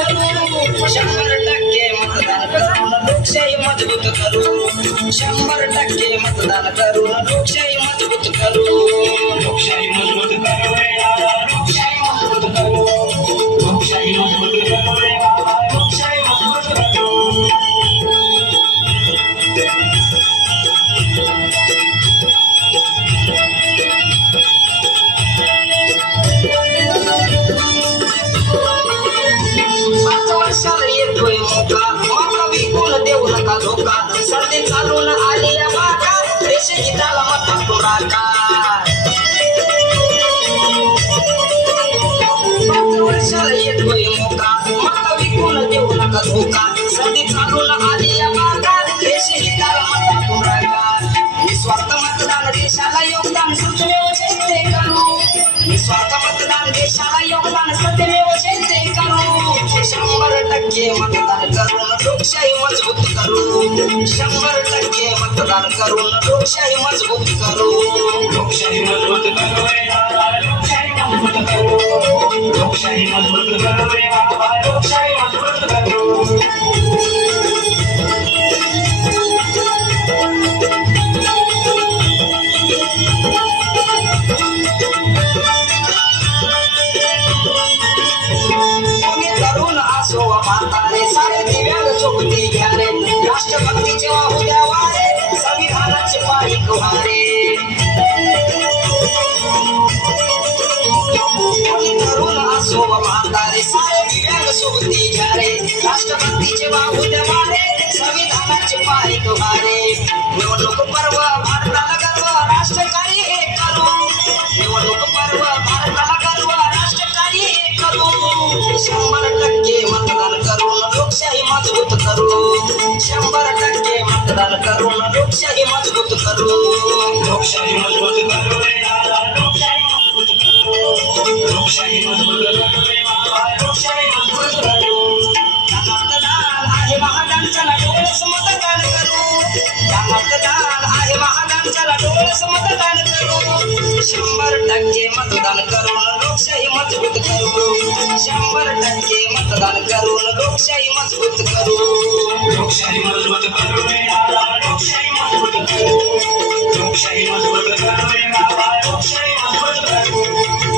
करू 100% मतदान करून लोकशाही मजबूत करू 100% मतदान करून लोकशाही मजबूत करू लोकशाही मजबूत करू रे बाबा लोकशाही मजबूत करू लोकशाही मजबूत करू रे बाबा लोकशाही मजबूत करू येतोय मोका माका विकून देऊ नका धोका सर्दी चालून आली या बाका देश हिताला मत राखा 5 वर्षाला येतोय मोका माका विकून देऊ नका धोका सर्दी चालून आली या बाका देश हिताला मत राखा निस्वार्थ मतदान देशाला योगदान सत्यमेव जयते करू निस्वार्थ मतदान देशाला योगदान सत्यमेव जयते करू 100% मतदान करून लोकशाही मजबूत करू 100% मतदान करून लोकशाही मजबूत करू लोकशाही मजबूत करू रे बाबा लोकशाही मजबूत करू लोकशाही मजबूत करू रे बाबा लोकशाही मजबूत करू सारे दिव्यांग सोबती घ्या रे राष्ट्रभक्तीचे वाहू द्या वारे संविधानाचे पारिक वारे तरुण असो व म्हातारे सारे दिव्यांग सोबती घ्या रे राष्ट्रभक्तीचे वाहू द्या वारे संविधानाचे पारिक वारे निवडणूक पर्व भारताला गर्व राष्ट्रकार्य हे करू निवडणूक पर्व भारताला गर्व राष्ट्रकार्य हे करू 100% मतदान करून लोकशाही मजबूत करू 100% मतदान करून लोकशाही मजबूत करू लोकशाही मजबूत करू रे बाबा लोकशाही मजबूत करू लोकशाही मजबूत करू रे बाबा लोकशाही मजबूत करू मतदान आहे महादानच्याला डोळस मतदान करू मतदान आहे महादानच्याला डोळस मतदान करू 100% मतदान करून लोकशाही मजबूत करू 100% मतदान करून लोकशाही मजबूत करू लोकशाही मजबूत करू रे बाबा लोकशाही मजबूत करू लोकशाही मजबूत करू रे बाबा लोकशाही मजबूत करू